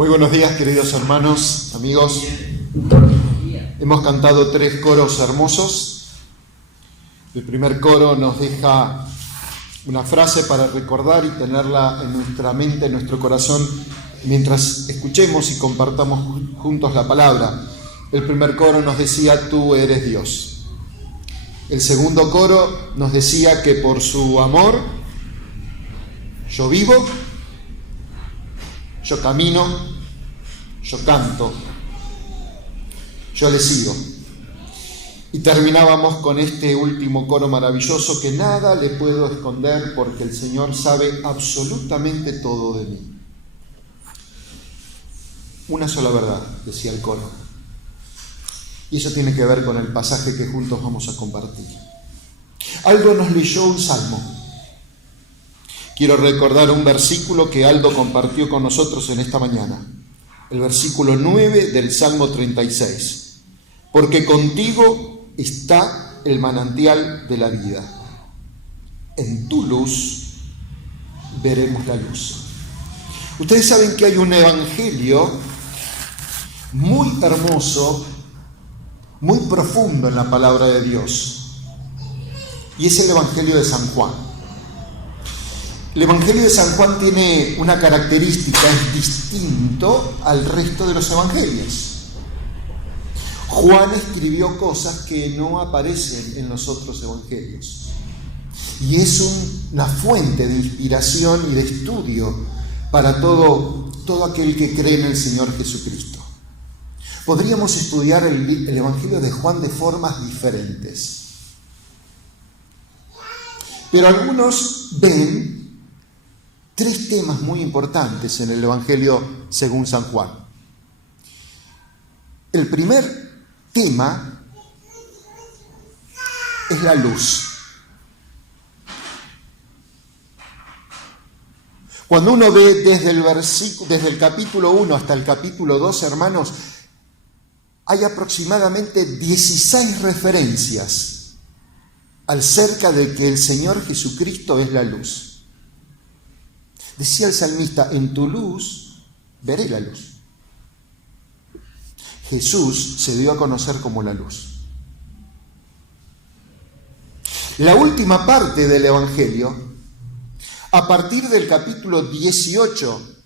Muy buenos días, queridos hermanos, amigos. Hemos cantado 3 coros hermosos. El primer coro nos deja una frase para recordar y tenerla en nuestra mente, en nuestro corazón, mientras escuchemos y compartamos juntos la palabra. El primer coro nos decía: tú eres Dios. El segundo coro nos decía que por su amor yo vivo, yo camino, yo canto, yo le sigo. Y terminábamos con este último coro maravilloso: que nada le puedo esconder porque el Señor sabe absolutamente todo de mí. Una sola verdad, decía el coro. Y eso tiene que ver con el pasaje que juntos vamos a compartir. Aldo nos leyó un salmo. Quiero recordar un versículo que Aldo compartió con nosotros en esta mañana. El versículo 9 del Salmo 36. Porque contigo está el manantial de la vida. En tu luz veremos la luz. Ustedes saben que hay un evangelio muy hermoso, muy profundo en la palabra de Dios. Y es el evangelio de San Juan. El evangelio de San Juan tiene una característica: es distinto al resto de los evangelios. Juan escribió cosas que no aparecen en los otros evangelios. Y es una fuente de inspiración y de estudio para todo aquel que cree en el Señor Jesucristo. Podríamos estudiar el evangelio de Juan de formas diferentes. Pero algunos ven 3 temas muy importantes en el evangelio según San Juan. El primer tema es la luz. Cuando uno ve desde el capítulo 1 hasta el capítulo 2, hermanos, hay aproximadamente 16 referencias acerca de que el Señor Jesucristo es la luz. Decía el salmista: en tu luz veré la luz. Jesús se dio a conocer como la luz. La última parte del Evangelio, a partir del capítulo 18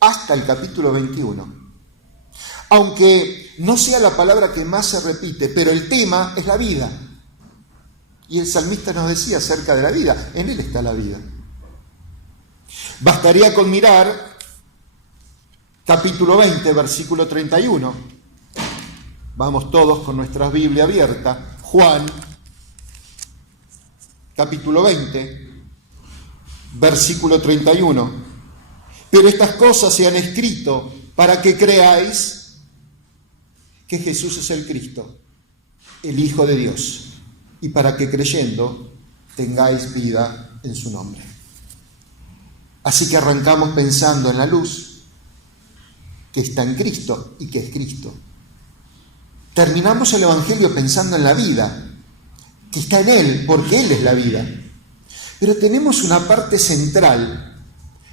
hasta el capítulo 21, aunque no sea la palabra que más se repite, pero el tema es la vida. Y el salmista nos decía acerca de la vida: en Él está la vida. Bastaría con mirar capítulo 20, versículo 31. Vamos todos con nuestra Biblia abierta. Juan, capítulo 20, versículo 31. Pero estas cosas se han escrito para que creáis que Jesús es el Cristo, el Hijo de Dios, y para que creyendo tengáis vida en su nombre. Así que arrancamos pensando en la luz, que está en Cristo y que es Cristo. Terminamos el Evangelio pensando en la vida, que está en Él, porque Él es la vida. Pero tenemos una parte central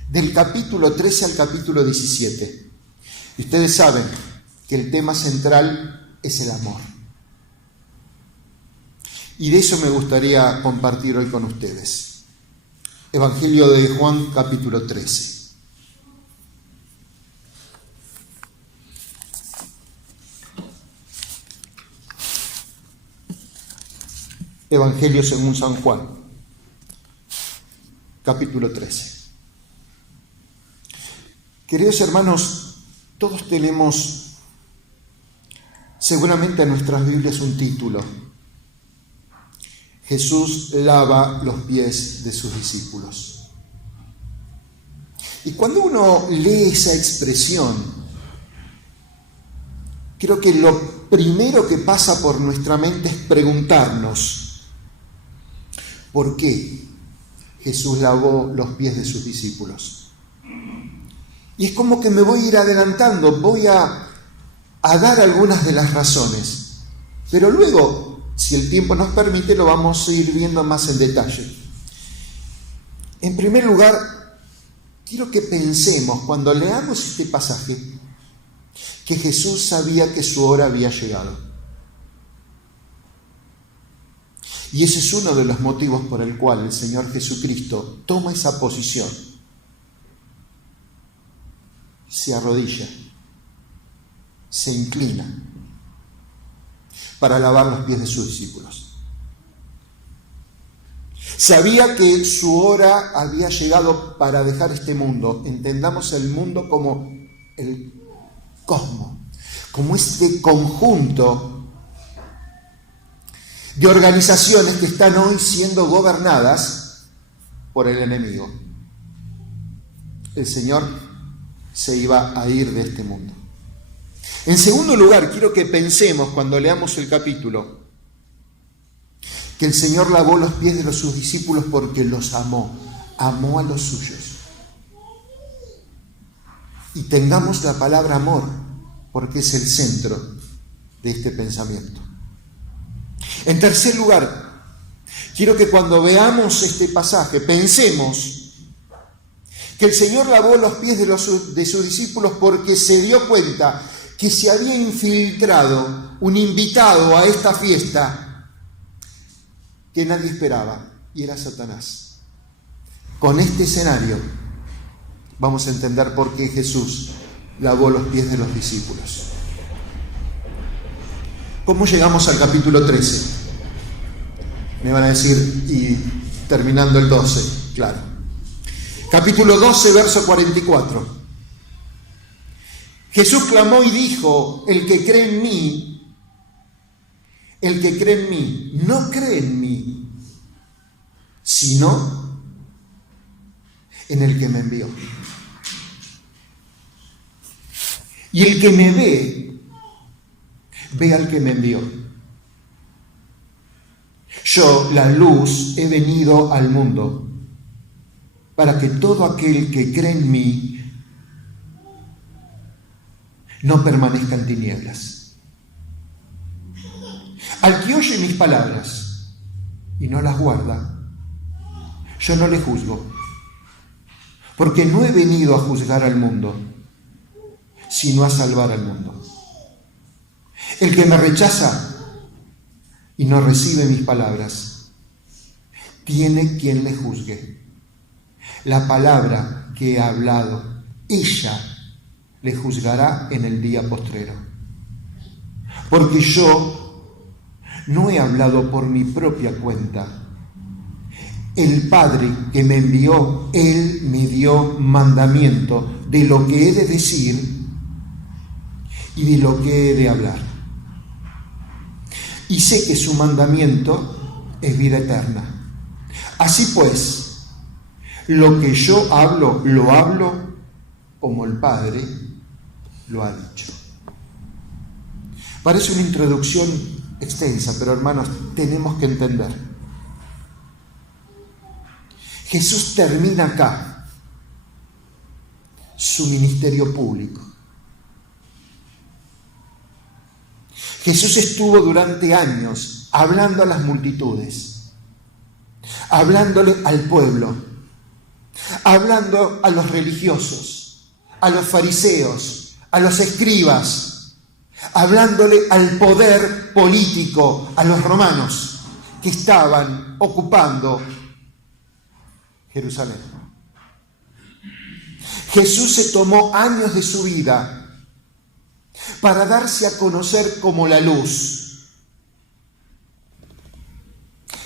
del capítulo 13 al capítulo 17. Y ustedes saben que el tema central es el amor. Y de eso me gustaría compartir hoy con ustedes. Evangelio de Juan, capítulo 13. Evangelio según San Juan, capítulo 13. Queridos hermanos, todos tenemos seguramente en nuestras Biblias un título: Jesús lava los pies de sus discípulos. Y cuando uno lee esa expresión, creo que lo primero que pasa por nuestra mente es preguntarnos: ¿por qué Jesús lavó los pies de sus discípulos? Y es como que me voy a ir adelantando, voy a dar algunas de las razones, pero luego, si el tiempo nos permite, lo vamos a ir viendo más en detalle. En primer lugar, quiero que pensemos cuando leamos este pasaje que Jesús sabía que su hora había llegado. Y ese es uno de los motivos por el cual el Señor Jesucristo toma esa posición, se arrodilla, se inclina para lavar los pies de sus discípulos. Sabía que su hora había llegado para dejar este mundo. Entendamos el mundo como el cosmos, como este conjunto de organizaciones que están hoy siendo gobernadas por el enemigo. El Señor se iba a ir de este mundo. En segundo lugar, quiero que pensemos cuando leamos el capítulo que el Señor lavó los pies de sus discípulos porque los amó a los suyos. Y tengamos la palabra amor, porque es el centro de este pensamiento. En tercer lugar, quiero que cuando veamos este pasaje pensemos que el Señor lavó los pies de sus discípulos porque se dio cuenta que se había infiltrado un invitado a esta fiesta que nadie esperaba, y era Satanás. Con este escenario vamos a entender por qué Jesús lavó los pies de los discípulos. ¿Cómo llegamos al capítulo 13? Me van a decir, y terminando el 12, claro. Capítulo 12, verso 44. Jesús clamó y dijo: el que cree en mí, no cree en mí, sino en el que me envió. Y el que me ve al que me envió. Yo, la luz, he venido al mundo para que todo aquel que cree en mí no permanezca en tinieblas. Al que oye mis palabras y no las guarda, yo no le juzgo, porque no he venido a juzgar al mundo, sino a salvar al mundo. El que me rechaza y no recibe mis palabras, tiene quien le juzgue. La palabra que he hablado, ella le juzgará en el día postrero. Porque yo no he hablado por mi propia cuenta. El Padre que me envió, Él me dio mandamiento de lo que he de decir y de lo que he de hablar. Y sé que su mandamiento es vida eterna. Así pues, lo que yo hablo, lo hablo como el Padre lo ha dicho. Parece una introducción extensa, pero hermanos, tenemos que entender. Jesús termina acá su ministerio público. Jesús estuvo durante años hablando a las multitudes, hablándole al pueblo, hablando a los religiosos, a los fariseos, a los escribas, hablándole al poder político, a los romanos que estaban ocupando Jerusalén. Jesús se tomó años de su vida para darse a conocer como la luz.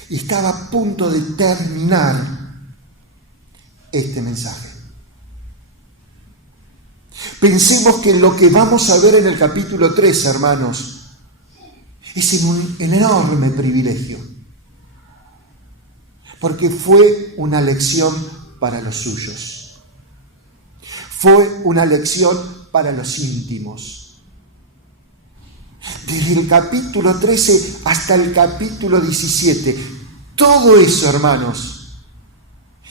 Y estaba a punto de terminar este mensaje. Pensemos que lo que vamos a ver en el capítulo 3, hermanos, es un enorme privilegio. Porque fue una lección para los suyos. Fue una lección para los íntimos. Desde el capítulo 13 hasta el capítulo 17, todo eso, hermanos,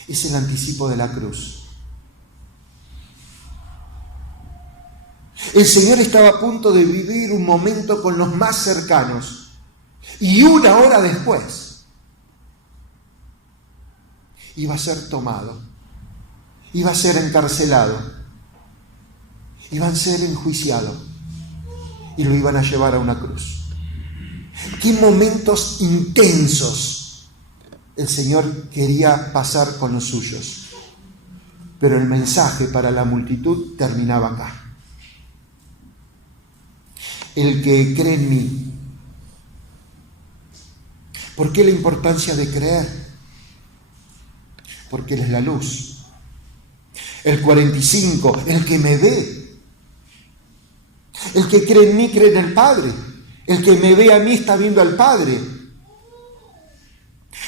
es el anticipo de la cruz. El Señor estaba a punto de vivir un momento con los más cercanos, y una hora después iba a ser tomado, iba a ser encarcelado, iba a ser enjuiciado y lo iban a llevar a una cruz. Qué momentos intensos el Señor quería pasar con los suyos. Pero el mensaje para la multitud terminaba acá. El que cree en mí. ¿Por qué la importancia de creer? Porque Él es la luz. El 45, el que me ve. El que cree en mí cree en el Padre. El que me ve a mí está viendo al Padre.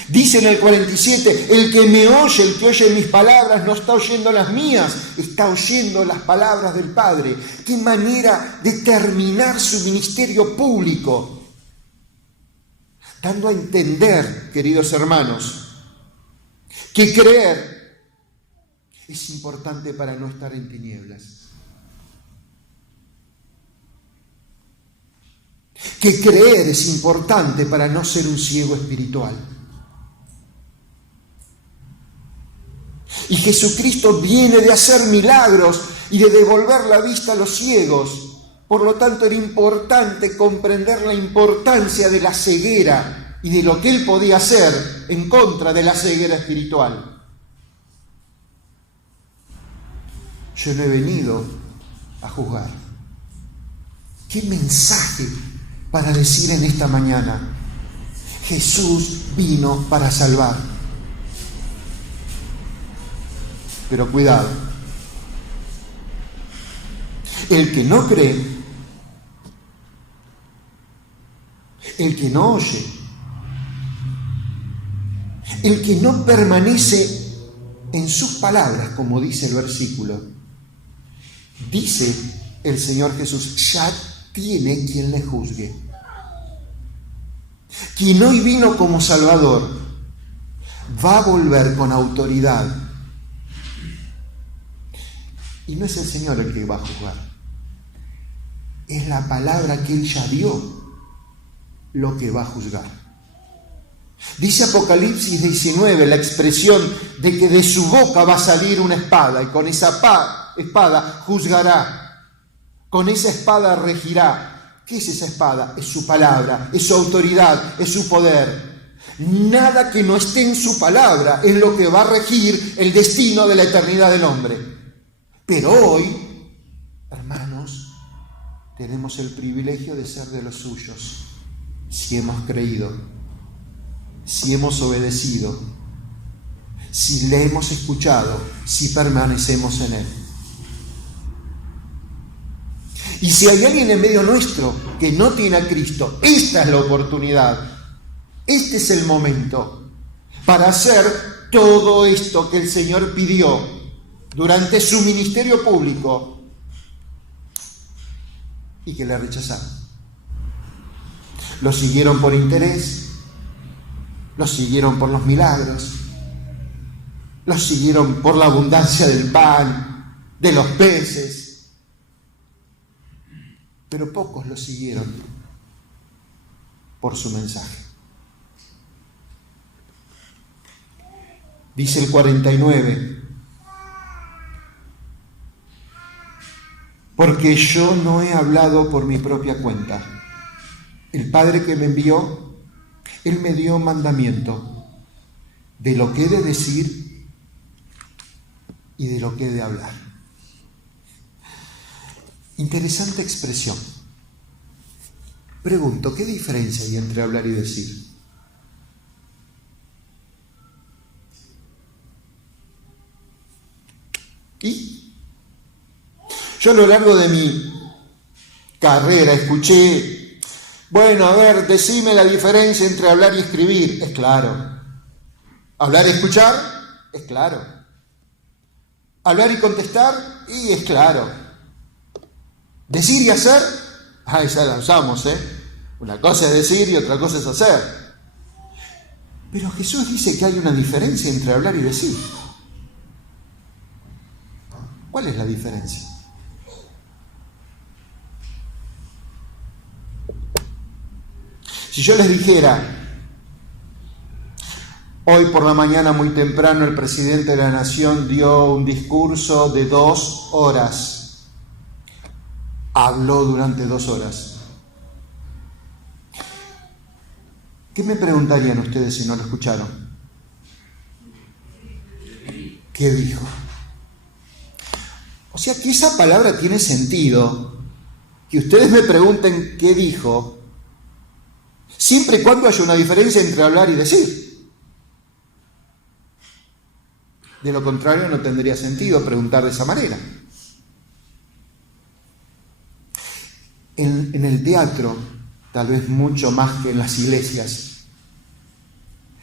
Dice en el 47, el que me oye, el que oye mis palabras, no está oyendo las mías, está oyendo las palabras del Padre. Qué manera de terminar su ministerio público, dando a entender, queridos hermanos, que creer es importante para no estar en tinieblas. Que creer es importante para no ser un ciego espiritual. Y Jesucristo viene de hacer milagros y de devolver la vista a los ciegos. Por lo tanto, era importante comprender la importancia de la ceguera y de lo que Él podía hacer en contra de la ceguera espiritual. Yo no he venido a juzgar. ¿Qué mensaje para decir en esta mañana? Jesús vino para salvar. Pero cuidado, el que no cree, el que no oye, el que no permanece en sus palabras, como dice el versículo, dice el Señor Jesús, ya tiene quien le juzgue. Quien hoy vino como Salvador va a volver con autoridad. Y no es el Señor el que va a juzgar. Es la palabra que Él ya dio lo que va a juzgar. Dice Apocalipsis 19 la expresión de que de su boca va a salir una espada y con esa espada juzgará. Con esa espada regirá. ¿Qué es esa espada? Es su palabra, es su autoridad, es su poder. Nada que no esté en su palabra es lo que va a regir el destino de la eternidad del hombre. Pero hoy, hermanos, tenemos el privilegio de ser de los suyos, si hemos creído, si hemos obedecido, si le hemos escuchado, si permanecemos en Él. Y si hay alguien en medio nuestro que no tiene a Cristo, esta es la oportunidad, este es el momento para hacer todo esto que el Señor pidió durante su ministerio público y que le rechazaron. Lo siguieron por interés, lo siguieron por los milagros, lo siguieron por la abundancia del pan, de los peces, pero pocos lo siguieron por su mensaje. Dice el 49, porque yo no he hablado por mi propia cuenta. El Padre que me envió, Él me dio mandamiento de lo que he de decir y de lo que he de hablar. Interesante expresión. Pregunto, ¿qué diferencia hay entre hablar y decir? ¿Y? Yo a lo largo de mi carrera escuché, bueno, a ver, decime la diferencia entre hablar y escribir. Es claro. Hablar y escuchar, es claro. Hablar y contestar, y es claro. Decir y hacer, esa la usamos, Una cosa es decir y otra cosa es hacer. Pero Jesús dice que hay una diferencia entre hablar y decir. ¿Cuál es la diferencia? Si yo les dijera, Hoy por la mañana muy temprano el presidente de la Nación dio un discurso de 2 horas. Habló durante 2 horas. ¿Qué me preguntarían ustedes si no lo escucharon? ¿Qué dijo? O sea que esa palabra tiene sentido. Que ustedes me pregunten qué dijo, siempre y cuando haya una diferencia entre hablar y decir. De lo contrario no tendría sentido preguntar de esa manera. En el teatro, tal vez mucho más que en las iglesias,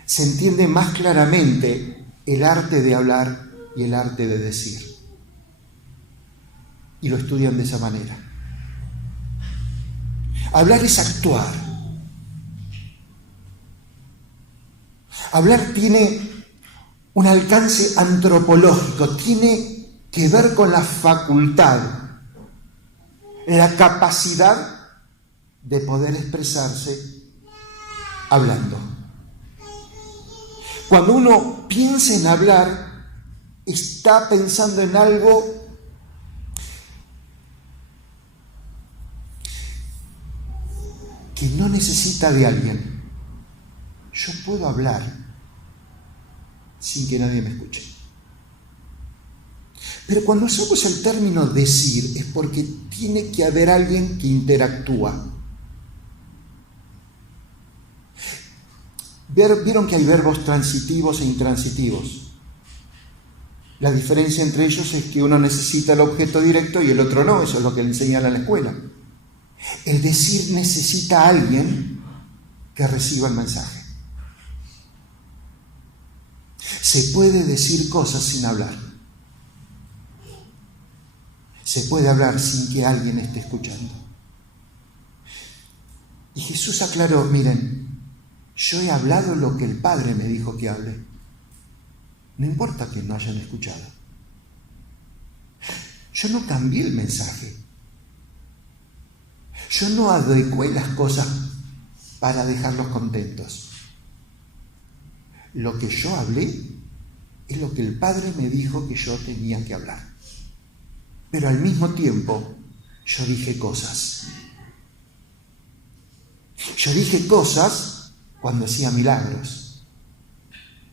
se entiende más claramente el arte de hablar y el arte de decir. Y lo estudian de esa manera. Hablar es actuar. Hablar tiene un alcance antropológico, tiene que ver con la facultad, la capacidad de poder expresarse hablando. Cuando uno piensa en hablar, está pensando en algo que no necesita de alguien. Yo puedo hablar sin que nadie me escuche. Pero cuando usamos el término decir es porque tiene que haber alguien que interactúa. Vieron que hay verbos transitivos e intransitivos. La diferencia entre ellos es que uno necesita el objeto directo y el otro no. Eso es lo que le enseñan en la escuela. El decir necesita a alguien que reciba el mensaje. Se puede decir cosas sin hablar. Se puede hablar sin que alguien esté escuchando. Y Jesús aclaró, miren, yo he hablado lo que el Padre me dijo que hable. No importa que no hayan escuchado. Yo no cambié el mensaje. Yo no adecué las cosas para dejarlos contentos. Lo que yo hablé es lo que el Padre me dijo que yo tenía que hablar. Pero al mismo tiempo, yo dije cosas. Yo dije cosas cuando hacía milagros.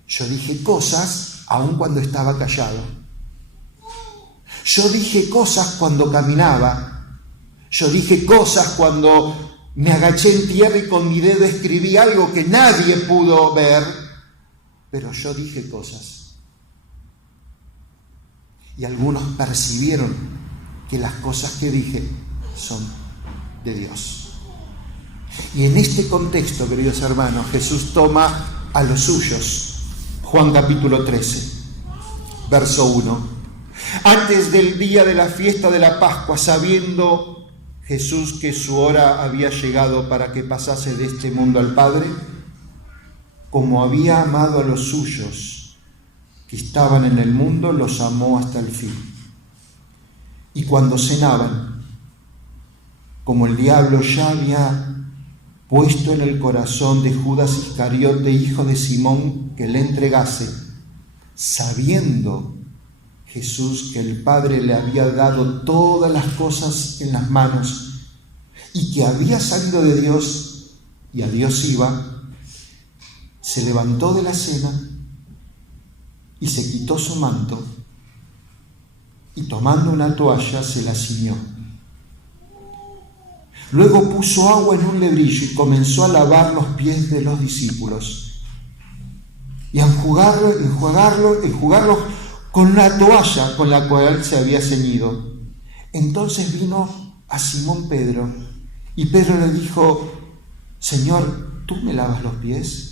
Yo dije cosas aun cuando estaba callado. Yo dije cosas cuando caminaba. Yo dije cosas cuando me agaché en tierra y con mi dedo escribí algo que nadie pudo ver, pero yo dije cosas. Y algunos percibieron que las cosas que dije son de Dios. Y en este contexto, queridos hermanos, Jesús toma a los suyos. Juan capítulo 13, verso 1. Antes del día de la fiesta de la Pascua, sabiendo Jesús que su hora había llegado para que pasase de este mundo al Padre, como había amado a los suyos que estaban en el mundo, los amó hasta el fin. Y cuando cenaban, como el diablo ya había puesto en el corazón de Judas Iscariote, hijo de Simón, que le entregase, sabiendo Jesús que el Padre le había dado todas las cosas en las manos y que había salido de Dios y a Dios iba, se levantó de la cena y se quitó su manto y tomando una toalla se la ciñó. Luego puso agua en un lebrillo y comenzó a lavar los pies de los discípulos y a enjugarlos con una toalla con la cual se había ceñido. Entonces vino a Simón Pedro y Pedro le dijo: Señor, ¿tú me lavas los pies?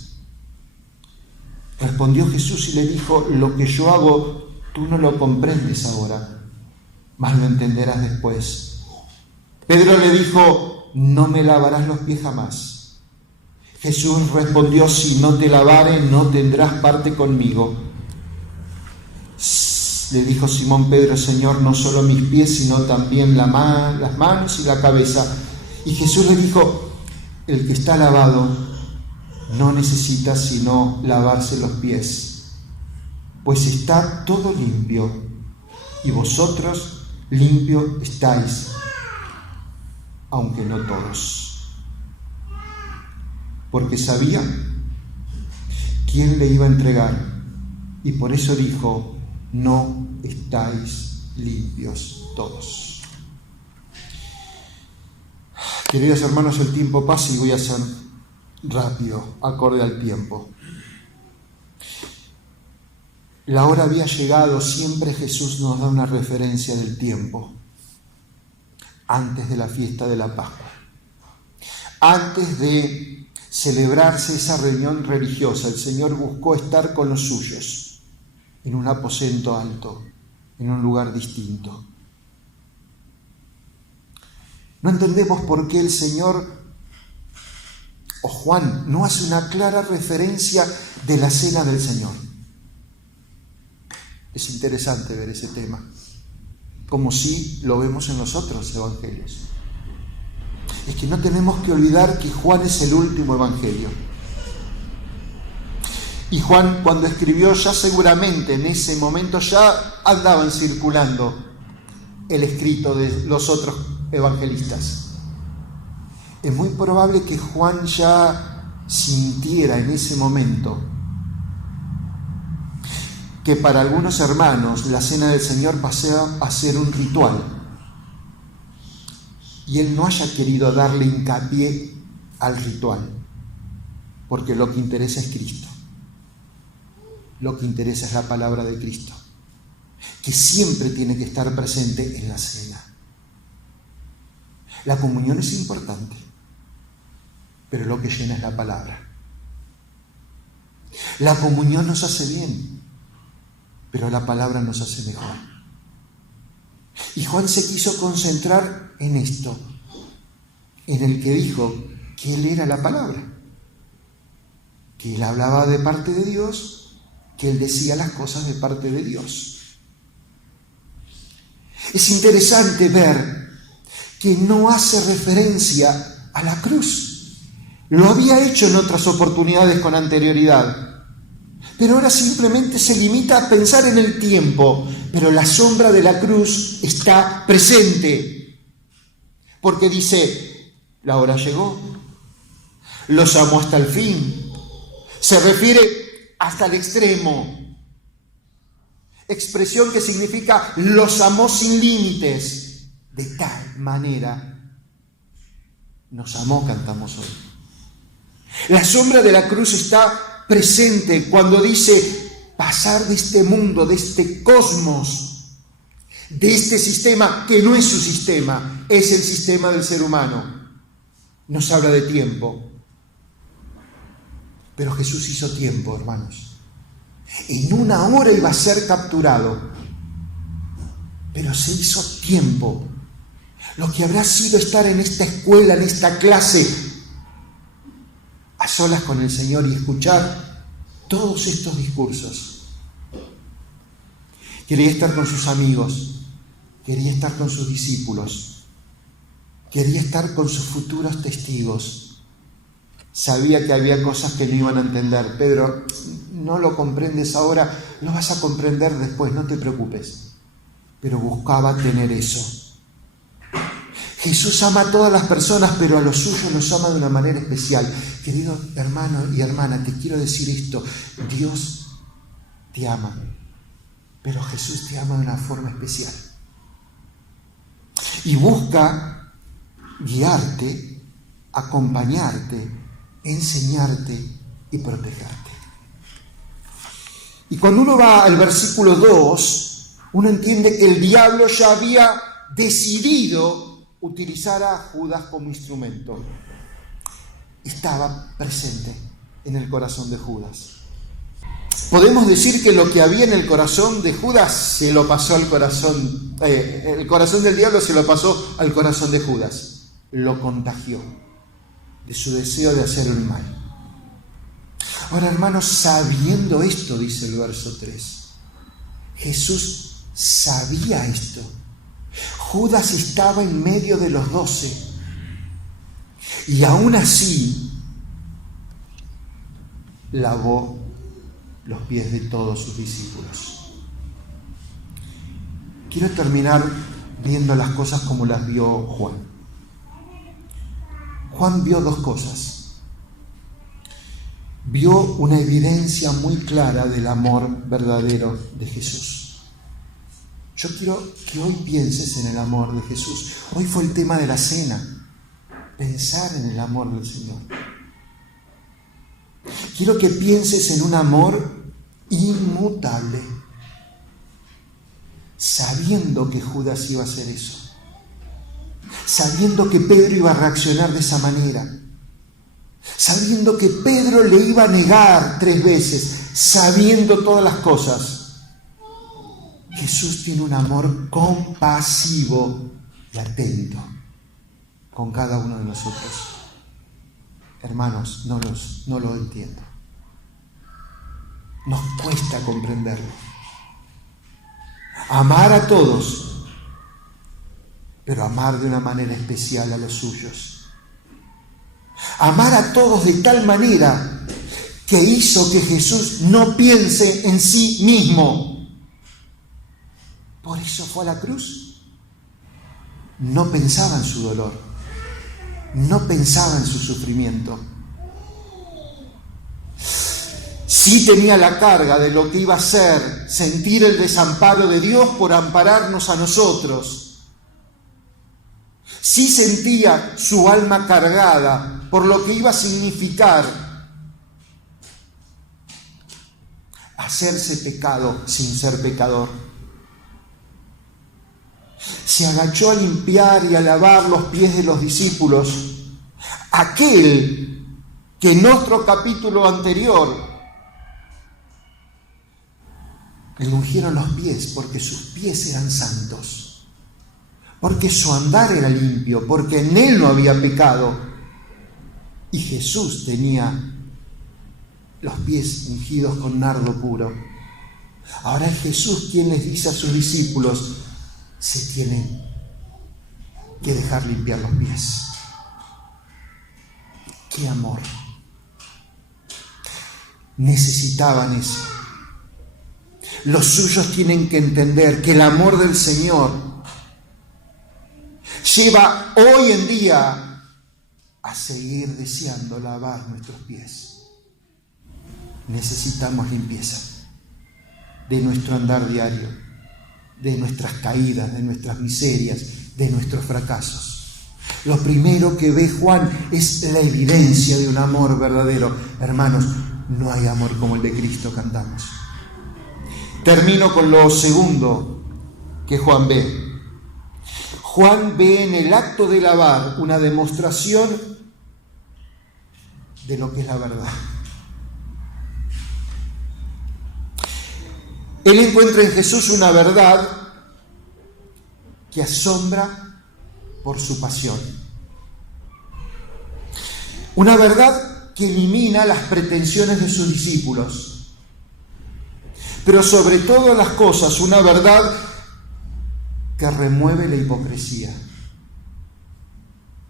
Respondió Jesús y le dijo: lo que yo hago tú no lo comprendes ahora, mas lo entenderás después. Pedro le dijo: no me lavarás los pies jamás. Jesús respondió: si no te lavare, no tendrás parte conmigo. Le dijo Simón Pedro: Señor, no solo mis pies, sino también las manos y la cabeza. Y Jesús le dijo: el que está lavado no necesita sino lavarse los pies, pues está todo limpio, y vosotros limpios estáis, aunque no todos. Porque sabía quién le iba a entregar, y por eso dijo: no estáis limpios todos. Queridos hermanos, el tiempo pasa y voy a ser rápido, acorde al tiempo. La hora había llegado. Siempre Jesús nos da una referencia del tiempo. Antes de la fiesta de la Pascua, antes de celebrarse esa reunión religiosa, el Señor buscó estar con los suyos, en un aposento alto, en un lugar distinto. No entendemos por qué el Señor o Juan no hace una clara referencia de la cena del Señor. Es interesante ver ese tema, como si lo vemos en los otros evangelios. Es que no tenemos que olvidar que Juan es el último evangelio. Y Juan, cuando escribió, ya seguramente en ese momento ya andaban circulando el escrito de los otros evangelistas. Es muy probable que Juan ya sintiera en ese momento que para algunos hermanos la cena del Señor pasaba a ser un ritual, y él no haya querido darle hincapié al ritual, porque lo que interesa es Cristo, lo que interesa es la palabra de Cristo, que siempre tiene que estar presente en la cena. La comunión es importante, pero lo que llena es la palabra. La comunión nos hace bien, pero la palabra nos hace mejor. Y Juan se quiso concentrar en esto, en el que dijo que él era la palabra, que él hablaba de parte de Dios, que él decía las cosas de parte de Dios. Es interesante ver que no hace referencia a la cruz. Lo había hecho en otras oportunidades con anterioridad, pero ahora simplemente se limita a pensar en el tiempo, pero la sombra de la cruz está presente, porque dice: la hora llegó, los amó hasta el fin. Se refiere hasta el extremo, expresión que significa los amó sin límites. De tal manera nos amó, cantamos hoy. La sombra de la cruz está presente cuando dice pasar de este mundo, de este cosmos, de este sistema que no es su sistema, es el sistema del ser humano. Nos habla de tiempo. Pero Jesús hizo tiempo, hermanos. En una hora iba a ser capturado, pero se hizo tiempo. Lo que habrá sido estar en esta escuela, en esta clase, a solas con el Señor y escuchar todos estos discursos. Quería estar con sus amigos, quería estar con sus discípulos, quería estar con sus futuros testigos. Sabía que había cosas que no iban a entender. Pedro, no lo comprendes ahora, lo vas a comprender después, no te preocupes. Pero buscaba tener eso. Jesús ama a todas las personas, pero a los suyos los ama de una manera especial. Querido hermano y hermana, te quiero decir esto: Dios te ama, pero Jesús te ama de una forma especial. Y busca guiarte, acompañarte, enseñarte y protegerte. Y cuando uno va al versículo 2, uno entiende que el diablo ya había decidido utilizar a Judas como instrumento. Estaba presente en el corazón de Judas. Podemos decir que lo que había en el corazón de Judas se lo pasó al corazón, el corazón del diablo se lo pasó al corazón de Judas. Lo contagió de su deseo de hacer el mal. Ahora, hermanos, sabiendo esto, dice el verso 3, Jesús sabía esto. Judas estaba en medio de los 12 y aún así lavó los pies de todos sus discípulos. Quiero terminar viendo las cosas como las vio Juan. Juan vio dos cosas. Vio una evidencia muy clara del amor verdadero de Jesús. Yo quiero que hoy pienses en el amor de Jesús. Hoy fue el tema de la cena, pensar en el amor del Señor. Quiero que pienses en un amor inmutable, sabiendo que Judas iba a hacer eso, sabiendo que Pedro iba a reaccionar de esa manera, sabiendo que Pedro le iba a negar 3 veces, sabiendo todas las cosas. Jesús tiene un amor compasivo y atento con cada uno de nosotros. Hermanos, no lo entiendo. Nos cuesta comprenderlo. Amar a todos, pero amar de una manera especial a los suyos. Amar a todos de tal manera que hizo que Jesús no piense en sí mismo. Por eso fue a la cruz. No pensaba en su dolor, no pensaba en su sufrimiento. Sí tenía la carga de lo que iba a ser sentir el desamparo de Dios por ampararnos a nosotros. Sí sentía su alma cargada por lo que iba a significar hacerse pecado sin ser pecador. Se agachó a limpiar y a lavar los pies de los discípulos, aquel que en otro capítulo anterior le ungieron los pies porque sus pies eran santos, porque su andar era limpio, porque en él no había pecado. Y Jesús tenía los pies ungidos con nardo puro. Ahora es Jesús quien les dice a sus discípulos: se tienen que dejar limpiar los pies. ¡Qué amor! Necesitaban eso. Los suyos tienen que entender que el amor del Señor lleva hoy en día a seguir deseando lavar nuestros pies. Necesitamos limpieza de nuestro andar diario, de nuestras caídas, de nuestras miserias, de nuestros fracasos. Lo primero que ve Juan es la evidencia de un amor verdadero. Hermanos, no hay amor como el de Cristo, cantamos. Termino con lo segundo que Juan ve. Juan ve en el acto de lavar una demostración de lo que es la verdad. Él encuentra en Jesús una verdad que asombra por su pasión. Una verdad que elimina las pretensiones de sus discípulos. Pero sobre todas las cosas, una verdad que remueve la hipocresía,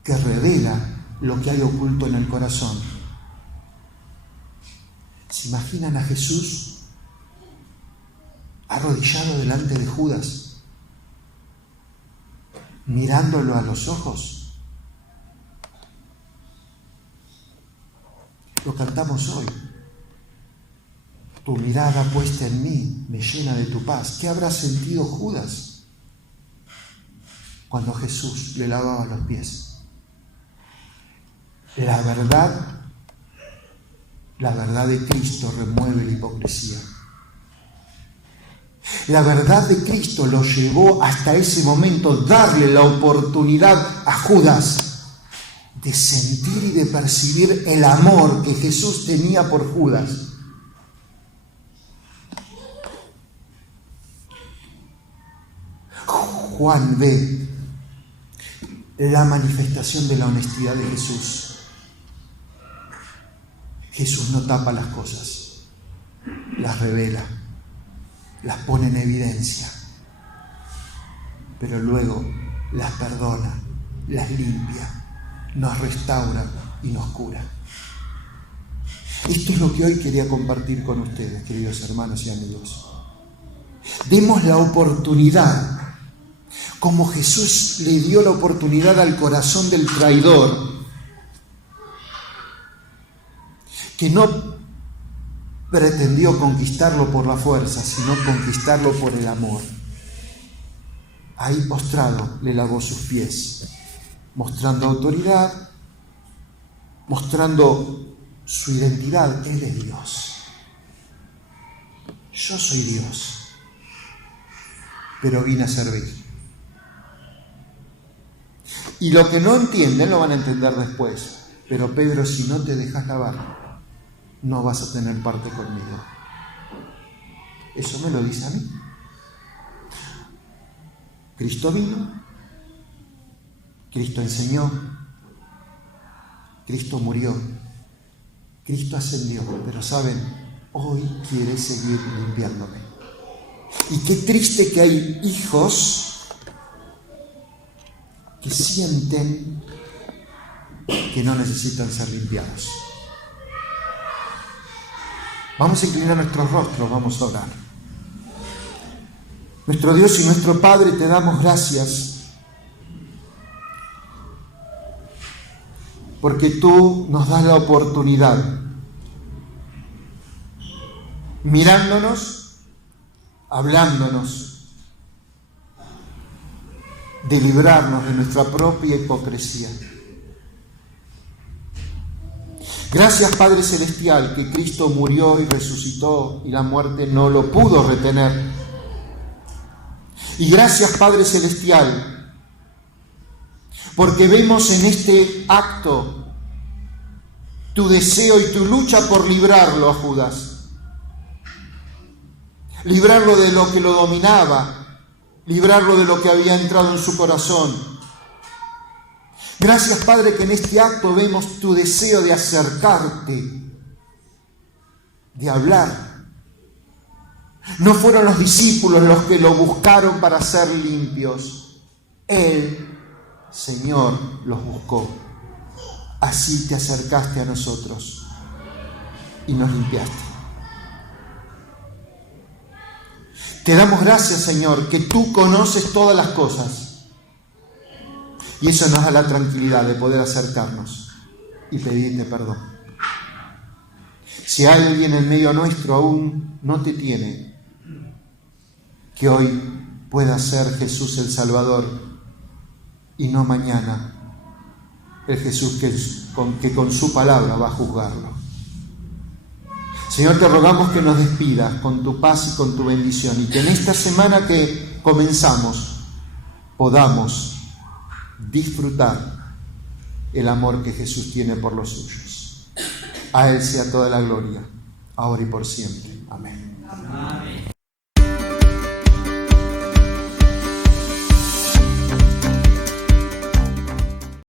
que revela lo que hay oculto en el corazón. ¿Se imaginan a Jesús arrodillado delante de Judas, mirándolo a los ojos? Lo cantamos hoy. Tu mirada puesta en mí me llena de tu paz. ¿Qué habrá sentido Judas cuando Jesús le lavaba los pies? La verdad de Cristo remueve la hipocresía. La verdad de Cristo lo llevó hasta ese momento, darle la oportunidad a Judas de sentir y de percibir el amor que Jesús tenía por Judas. Juan ve la manifestación de la honestidad de Jesús. Jesús no tapa las cosas, las revela, las pone en evidencia, pero luego las perdona, las limpia, nos restaura y nos cura. Esto es lo que hoy quería compartir con ustedes, queridos hermanos y amigos. Demos la oportunidad, como Jesús le dio la oportunidad al corazón del traidor, que no pretendió conquistarlo por la fuerza, sino conquistarlo por el amor. Ahí postrado le lavó sus pies, mostrando autoridad, mostrando su identidad. Él es Dios. Yo soy Dios, pero vine a servir. Y lo que no entienden lo van a entender después. Pero Pedro, si no te dejas lavar, no vas a tener parte conmigo. Eso me lo dice a mí. Cristo vino, Cristo enseñó, Cristo murió, Cristo ascendió, pero saben, hoy quiere seguir limpiándome. Y qué triste que hay hijos que sienten que no necesitan ser limpiados. Vamos a inclinar nuestros rostros, vamos a orar. Nuestro Dios y nuestro Padre, te damos gracias porque tú nos das la oportunidad, mirándonos, hablándonos, de librarnos de nuestra propia hipocresía. Gracias, Padre Celestial, que Cristo murió y resucitó y la muerte no lo pudo retener. Y gracias, Padre Celestial, porque vemos en este acto tu deseo y tu lucha por librarlo a Judas. Librarlo de lo que lo dominaba, librarlo de lo que había entrado en su corazón. Gracias, Padre, que en este acto vemos tu deseo de acercarte, de hablar. No fueron los discípulos los que lo buscaron para ser limpios. Él, Señor, los buscó. Así te acercaste a nosotros y nos limpiaste. Te damos gracias, Señor, que tú conoces todas las cosas. Y eso nos da la tranquilidad de poder acercarnos y pedirte perdón. Si alguien en medio nuestro aún no te tiene, que hoy pueda ser Jesús el Salvador y no mañana el Jesús que con su palabra va a juzgarlo. Señor, te rogamos que nos despidas con tu paz y con tu bendición y que en esta semana que comenzamos podamos disfrutar el amor que Jesús tiene por los suyos. A Él sea toda la gloria, ahora y por siempre. Amén. Amén.